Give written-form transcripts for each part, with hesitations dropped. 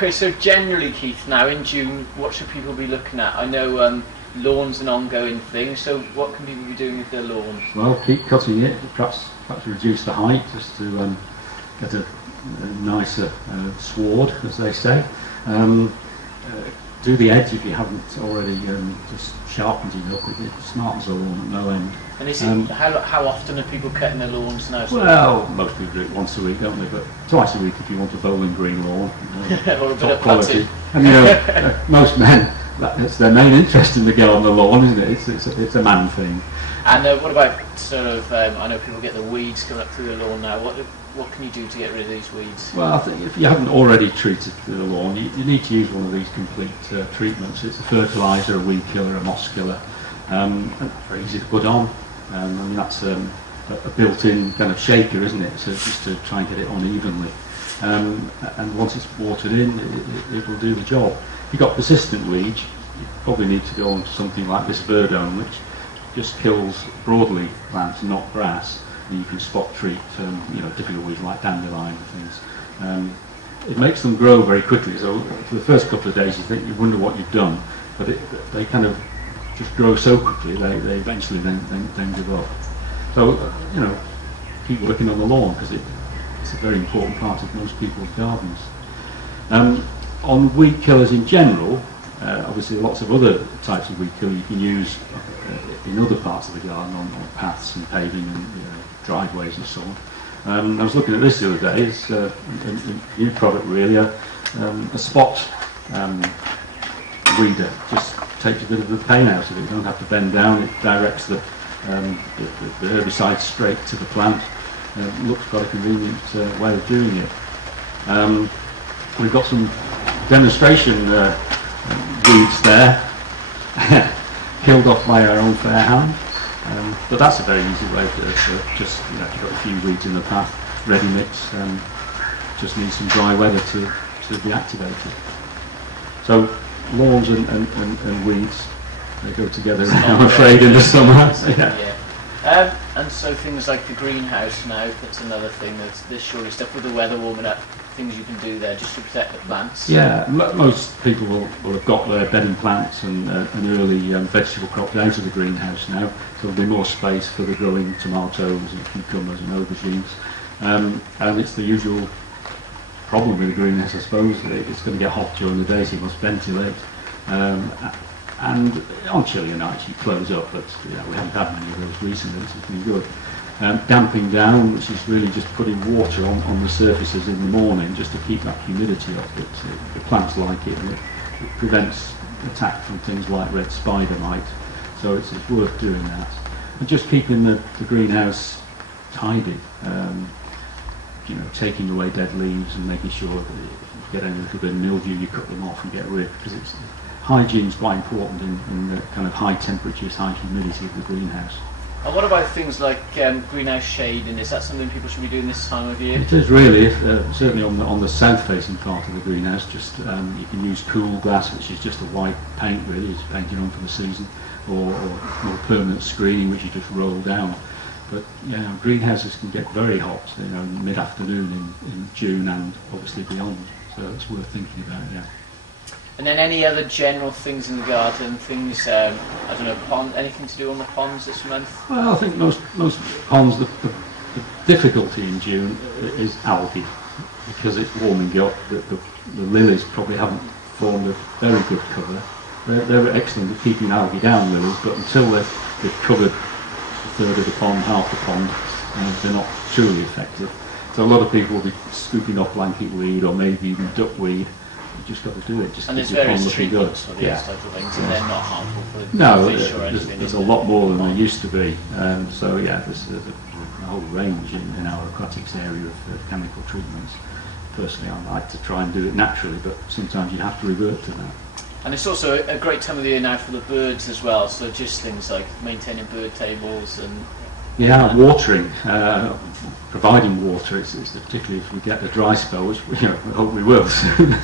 Okay, so generally, Keith, now in June, what should people be looking at? I know lawn's an ongoing thing, so what can people be doing with their lawns? Well, keep cutting it, perhaps reduce the height just to get a nicer sward, as they say. Do the edge if you haven't already just sharpened it up. It smartens the lawn at no end. And is it, how often are people cutting their lawns now? Well, most people do it once a week, don't they? But twice a week if you want a bowling green lawn. Or a bit top of quality. putting. And most men, that's their main interest in the girl on the lawn, isn't it? It's a man thing. And what about sort of, I know people get the weeds coming up through the lawn now. What can you do to get rid of these weeds? Well, I think if you haven't already treated the lawn, you need to use one of these complete treatments. It's a fertiliser, a weed killer, a moss killer. Very easy to put on. I mean, that's a built-in kind of shaker, isn't it? So just to try and get it on evenly. And once it's watered in, it will do the job. If you've got persistent weeds, you probably need to go on to something like this Verdone, which just kills broadleaf plants, not grass. And you can spot treat, difficult weeds like dandelion and things. It makes them grow very quickly. So for the first couple of days, you wonder what you've done, but they kind of just grow so quickly. They eventually then give up. So keep working on the lawn because it's a very important part of most people's gardens. On weed killers in general, obviously lots of other types of weed killer you can use in other parts of the garden on paths and paving and driveways and so on. I was looking at this the other day. It's a new product really, a spot weeder. Just takes a bit of the pain out of it. You don't have to bend down. It directs the herbicide straight to the plant. Looks quite a convenient way of doing it. We've got some demonstration weeds there, killed off by our own fair hand. But that's a very easy way to just, if you've got a few weeds in the path, ready mix, just need some dry weather to be activated. So lawns and weeds, they go together, I'm afraid, in the summer. Yeah. And so things like the greenhouse now, that's another thing, there's surely stuff with the weather warming up, things you can do there just to protect the plants. Yeah, most people will have got their bedding plants and early vegetable crops out of the greenhouse now, so there'll be more space for the growing tomatoes and cucumbers and aubergines. And it's the usual problem with the greenhouse, I suppose. It's going to get hot during the day, so you must ventilate. And on chillier nights you close up, but we haven't had many of those recently, so it's been good. Damping down, which is really just putting water on the surfaces in the morning just to keep that humidity off. The plants like it, and it prevents attack from things like red spider mite, so it's worth doing that. And just keeping the greenhouse tidy, taking away dead leaves and making sure that if you get any little bit of mildew, you cut them off and get rid, because hygiene is quite important in the kind of high temperatures, high humidity of the greenhouse. And what about things like greenhouse shading? Is that something people should be doing this time of year? It is really, certainly on the south-facing part of the greenhouse. Just you can use cool glass, which is just a white paint, really, it's painted on for the season, or more permanent screening, which you just roll down. But greenhouses can get very hot, mid-afternoon in June and obviously beyond. So it's worth thinking about, yeah. And then any other general things in the garden, things, I don't know, anything to do on the ponds this month? Well, I think most ponds, the difficulty in June is algae, because it's warming up. The lilies probably haven't formed a very good cover. They're excellent at keeping algae down, lilies, but until they've covered a third of the pond, half the pond, they're not truly effective. So a lot of people will be scooping off blanket weed or maybe even duckweed. You just got to do it. Just and there's various treatments for these types of things, and they're not harmful for the fish or anything. There's a lot more than there used to be. There's a whole range in our aquatics area of chemical treatments. Personally, I like to try and do it naturally, but sometimes you have to revert to that. And it's also a great time of the year now for the birds as well, so just things like maintaining bird tables and... Yeah, watering, providing water, it's particularly if we get a dry spell, which I hope we will soon.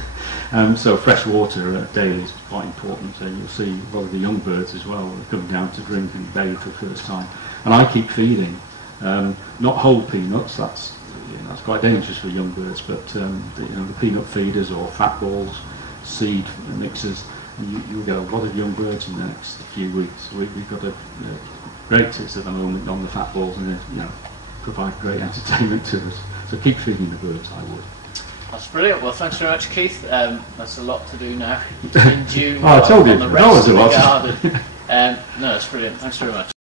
So fresh water daily is quite important, and you'll see a lot of the young birds as well coming down to drink and bathe for the first time. And I keep feeding, not whole peanuts, that's that's quite dangerous for young birds, but the peanut feeders or fat balls, seed mixers, and you'll get a lot of young birds in the next few weeks. We've got a great hits at the moment on the fat balls, and they provide great entertainment to us. So keep feeding the birds, I would. That's brilliant. Well, thanks very much, Keith. That's a lot to do now in June. I told you. On the rest of the was. garden. No, that's brilliant. Thanks very much.